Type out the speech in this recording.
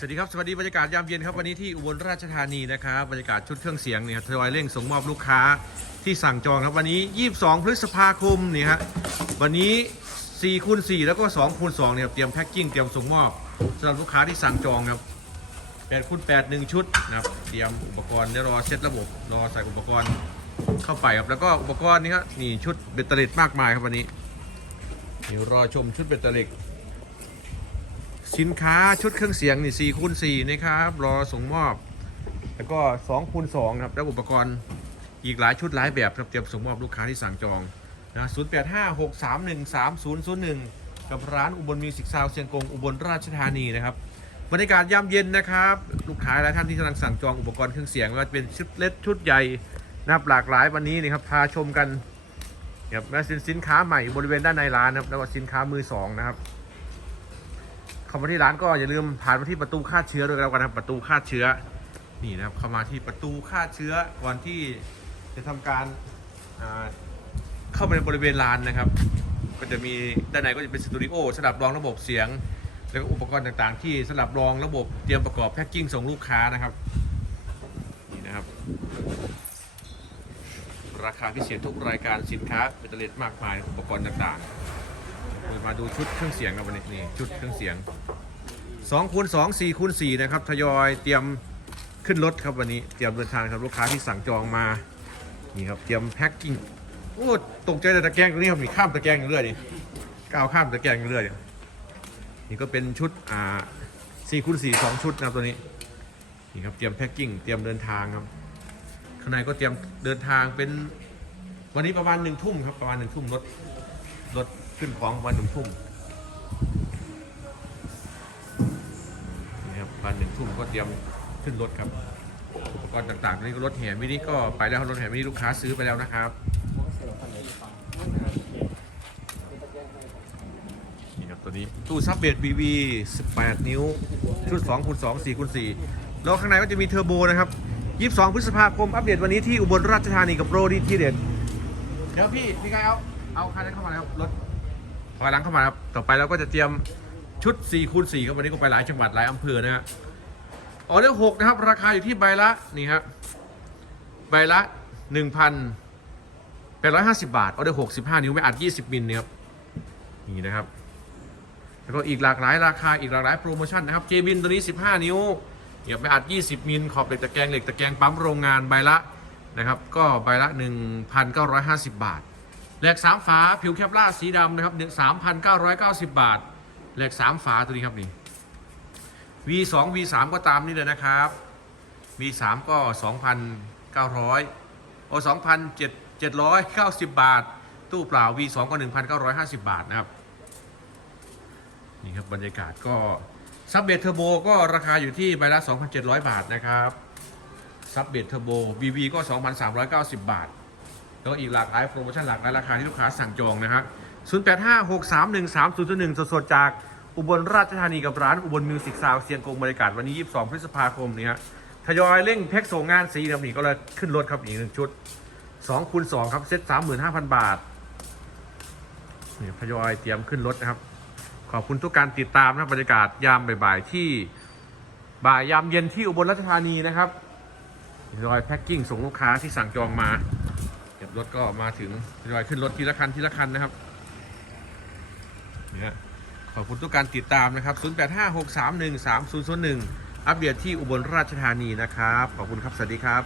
สวัสดีครับสวัสดีบรรยากาศยามเย็นครับวันนี้ที่อุบลราชธานีนะครับบรรยากาศชุดเครื่องเสียงเนี่ยทยอยเร่งส่งมอบลูกค้าที่สั่งจองครับวันนี้ 22 พฤษภาคมเนี่ยฮะวันนี้4คูณ4แล้วก็2คูณ2เนี่ยครับเตรียมแพ็คกิ้งเตรียมส่งมอบสำหรับลูกค้าที่สั่งจองครับ8คูณ8 1ชุดนะครับเตรียมอุปกรณ์เดี๋ยวรอเซตระบบรอใส่อุปกรณ์เข้าไปครับแล้วก็อุปกรณ์นี่ครับนี่ชุดเบตเตอร์เล็ดมากมายครับวันนี้เดี๋ยวรอชมชุดเบตเตอร์เล็ด สินค้าชุดเครื่องเสียงนี่4คูณ4นะครับ รอส่งมอบ แล้วก็2คูณ2ครับแล้วอุปกรณ์อีกหลายชุดหลายแบบครับเตรียมส่งมอบลูกค้าที่สั่งจองนะ085 631 3001กับร้านอุบลมิวสิกซาวเชียงกงอุบลราชธานีนะครับบรรยากาศยามเย็นนะครับ ลูกค้าหลายท่านที่กำลังสั่งจองอุปกรณ์เครื่องเสียงไม่ว่าจะเป็นชุดเล็กชุดใหญ่นับหลากหลายวันนี้นี่ครับพาชมกันครับและสินค้าใหม่บริเวณด้านในร้านนะครับแล้วก็สินค้ามือสองนะครับ เข้ามาที่ร้านก็อย่าลืมผ่านมาที่ประตูฆ่าเชื้อด้วยกันแล้วกันนะครับประตูฆ่าเชื้อ นี่นะครับเข้ามาที่ประตูฆ่าเชื้อก่อนที่จะทำการเข้าไปในบริเวณลานนะครับ ก็จะมีด้านในก็จะเป็นสตูดิโอสำหรับรองระบบเสียง แล้วก็อุปกรณ์ต่างๆ ที่สำหรับรองระบบเตรียมประกอบแพ็กกิ้งส่งลูกค้านะครับนี่นะครับ ราคาพิเศษทุกรายการสินค้าเบตเตอร์เลดมากมายอุปกรณ์ต่างๆ มาดูชุดเครื่องเสียงครับวันนี้นี่ชุดเครื่องเสียง2คูณ2 4คูณ4นะครับทยอยเตรียมขึ้นรถครับวันนี้เตรียมเดินทางครับลูกค้าที่สั่งจองมานี่ครับเตรียมแพ็คกิ้งโอ้ตกใจแต่ตะแกรงตรงนี้ครับนี่ข้ามตะแกรงอยู่เรื่อยนี่ก้าวข้ามตะแกรงอยู่เรื่อยนี่ก็เป็นชุดอ่า4คูณ4 2ชุดนะครับตัวนี้นี่ครับเตรียมแพ็คกิ้งเตรียมเดินทางครับข้างในก็เตรียมเดินทางเป็นวันนี้ประมาณหนึ่งทุ่มครับประมาณหนึ่งทุ่มรถ รถขึ้นของวันหนึ่งทุ่มนี่ครับวันหนึ่งทุ่มก็เตรียมขึ้นรถครับอุปกรณ์ต่างๆนี่ก็รถแห่มินิก็ไปแล้วรถแห่มินิลูกค้าซื้อไปแล้วนะครับนี่ครับตัวนี้ตู้ซับเบด BB 18นิ้ว ชุด2คูณ2 4คูณ4แล้วข้างในก็จะมีเทอร์โบนะครับ22พฤษภาคมอัปเดตวันนี้ที่อุบลราชธานีกับโปรดีที่เด็ดเดี๋ยวพี่พี่ไกเอา เอาคันนั้นเข้ามาแล้วรถถอยหลังเข้ามาครับ ต่อไปเราก็จะเตรียมชุด4คูณ4ครับวันนี้ก็ไปหลายจังหวัดหลายอำเภอนะฮะออเดอร์6นะครับ ราคาอยู่ที่ใบละนี่ครับใบละ1,850 บาทออเดอร์6 15นิ้วไม่อัด 20 มิลนะครับนี่นะครับ แล้วก็อีกหลากหลายราคาอีกหลากหลายโปรโมชั่นนะครับเจบินตัวนี้ 15 นิ้วเนี่ยไม่อัด 20 มิลขอบเหล็กตะแกรงเหล็กตะแกรงปั๊มโรงงานใบละนะครับ ก็ใบละ 1,950 บาท แหลกสามฝาผิวแคปล่าสีดำนะครับสามพันเก้าร้อยเก้าสิบบาทแหลกสามฝาตัวนี้ครับนี่ V2 V3 ก็ตามนี่เลยนะครับ V3 ก็สองพันเก้าร้อยโอสองพันเจ็ดเจ็ดร้อยเก้าสิบบาท ตู้เปล่า V2 ก็หนึ่งพันเก้าร้อยห้าสิบบาทนะครับนี่ครับบรรยากาศก็ซับเบทเทอร์โบก็ราคาอยู่ที่ใบละ 2,700 บาทนะครับซับเบทเทอร์โบ BB ก็ 2,390 บาทแล้ว ก็อีกหลากหลายโปรโมชั่นหลากหลายราคาที่ลูกค้าสั่งจองนะครับ0856313001 สดๆจาก อุบลราชธานีกับร้านอุบลมิวสิกซาวเสียงกงบรรยากาศวันนี้ 22 พฤษภาคมนี้ฮะทยอยเร่งแพ็คส่งงานสีครับนี่ก็เลยขึ้นรถครับอีกหนึ่งชุด2คูณ2ครับเซ็ต35,000 บาทนี่ทยอยเตรียมขึ้นรถนะครับ ขอบคุณทุกการติดตามนะบรรยากาศยามบ่ายๆที่บ่ายยามเย็นที่อุบลราชธานีนะครับรอยแพ็คกิ้งส่งลูกค้าที่สั่งจองมา ก็บรถก็มาถึงรอยขึ้นรถทีละคันทีละคันนะครับเนี่ยขอบคุณทุกการติดตามนะครับ 0856313001 อัปเดตที่อุบลราชธานีนะครับ ขอบคุณครับ สวัสดีครับ